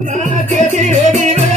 నాకెదిరే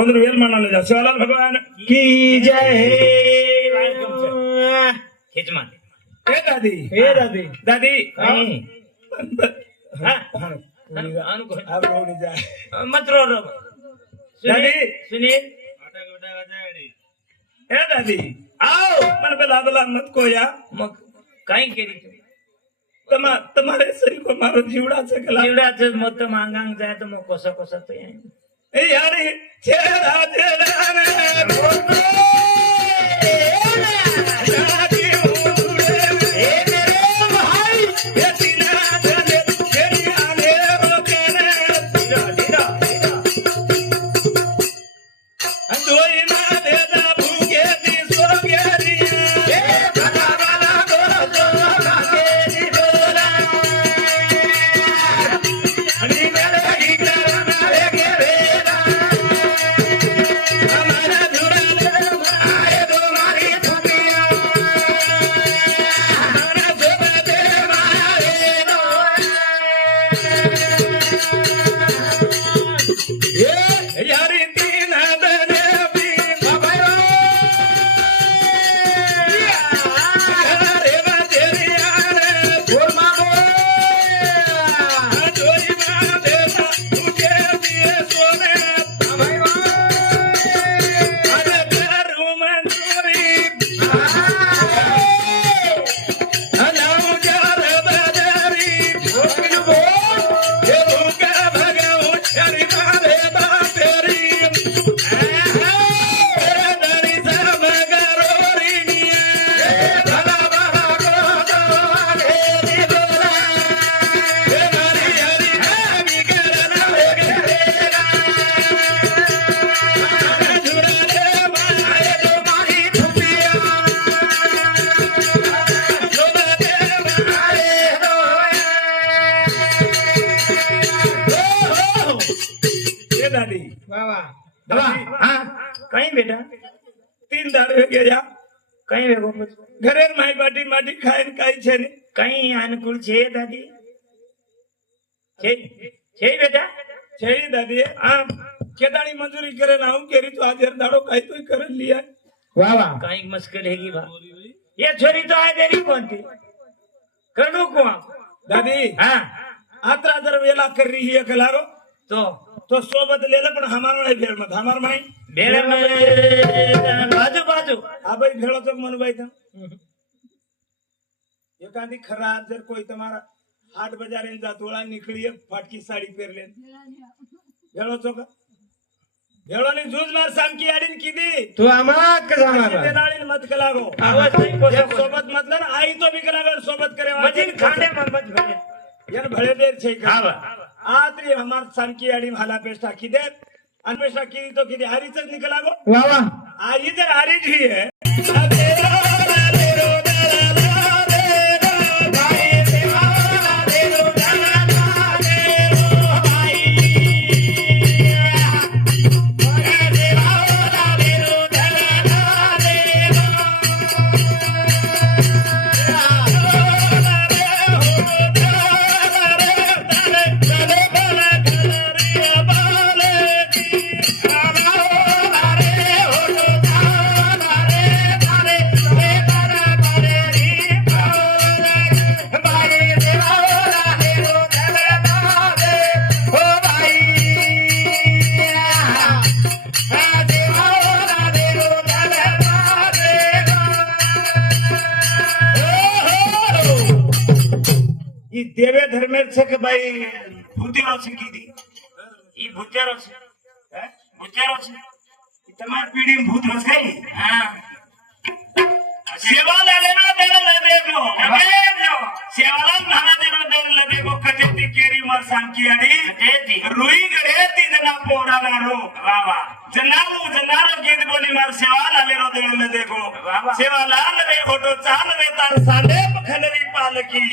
ಒಂದು ವೇಲ್ ಮಾಡೋಣ ಶಿವಲಾಲ್ ಭಗವಾನ್ की जय हेच मान हे दादी हे दादी दादी काही हा हा, अनुकूल आप रोडी जा मत रो रो दादी सुनील हे दादी आओ मन पे लादला मत को या मग काही केली तू तमा तुम्हारे शरीर को मारो जीवड़ा से गला चिवड्याच मत मागांग जाय तर मग कसं कसं तो आहे ए દવા હા. કઈ બેટા? તીન દાડે ગયા કઈ વેગો ઘરે માઈ બાટી માટી ખાય કઈ છે ને કઈ અનુકૂળ છે દાદી? છે છે બેટા? છે દાદી. આમ કેદાણી મજૂરી કરે ને આવું કેરી તો આજે દાડો કઈ તો કરે લઈ આય વાહ વાહ. કઈ મુશ્કેલ હે કી વાહ. એ છોરી તો આ દેરી કોનતી કરનું કો દાદી હા. આત્રા દર વેલા કરી કલારો તો? तो सोबत लेलं पण हमार नाही भेळ मत. हमार माही भेळ बाजू बाजू. हा बाई भेळाचं मन बाई एखादी खरा जर कोई तुम्हाला हाट बजारेन जातोळा निखळी फाटकी साडी पेरले भेळाचो का? भेळाने झुजणार सामकी आडीन किती? तू आम्हाला मत कला गो सोबत म्हटलं ना आई तो बी कला सोबत करे खांडे मत भळे यार भळे देर छे का? आत्री हमार सामकी आडी मला पेस्ट टाकी दे आणि पेस्ट टाकी तो किती हारीच निकला गो वा वा। आई जर हारीच ही। आहे ಈ ದೇವೇ ಧರ್ಮೇರ್ಸಕ್ಕೆ ಬಾಯಿ ಬುದ್ಧಿ ರೋಸಕ್ಕಿದಿ ಈ ಬುದ್ಧ ರೋಸ ಬುದ್ಧ ರೋಸ तमाम पीढ़ी में भूत रस गई सेवा लेना देना लदे को सेवा नाना देना देना लदे को कचेती केरी मर सांकी अड़ी कचेती रुई गड़े ती जना पोरा ना रो वाह वाह जनालो जनालो गीत बोली मर सेवा देऊन देखो सेवा लाल रे फोटो चाल रे तार साने खलरी पालकी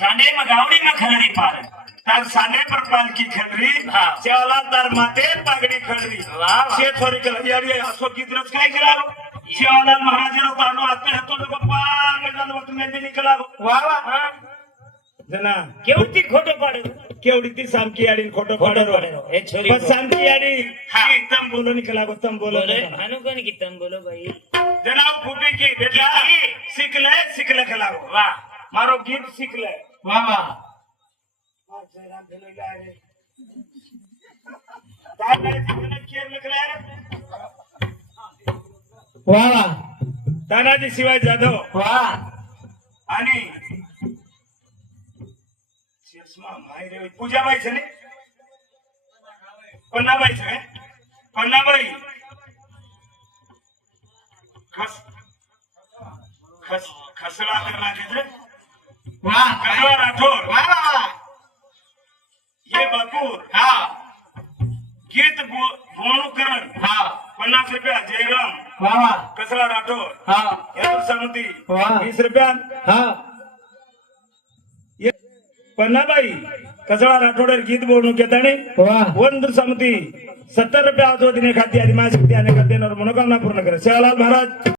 साने गावडी में खलरी पाल तार साने पर पालकी खलरी. सेवाला तार माते पागडी खलरी. से थोड़ी खलरी अरे असो किदरत काय केला सेवालाल महाराजाला तानो आते हतो लोक पाग जाणवत मेंदी निकला वा वा. जना केवढी खोटं पाडू केवढी ती सामकी आडी खोटं खोटो पडेल बस सामकी आडी एकदम बोलो निकला एकदम बोलो बोलो. भानु कोण गीतम बोलो भाई जनाब फूटी की बेटा सिकले सिकले खिलाओ वाह मारो गीत सिकले वाह वाह जयराम दिलोला रे. निकला रे. वाह तानाजी शिवाय जाधव. वाह आणि माहेर पूजा बाईच नाही पन्नाबाईच काय पन्नाबाई। खस खस खसडा करला तिथे वा कडवा राठोड। वा ये बापूर हा. गीत बोणकरण हा. पन्नास रुपया जयराम। वा कसला राठोड। हा. या समिती वीस रुपया। हा. पन्नाबाई कसळा राठोडर गीत बोलणूक आणि वंद समती सत्तर रुपये आजोदीने खाती आणि माझ्या शक्ती आणि मनोकामना पूर्ण करा. सेवालाल महाराज.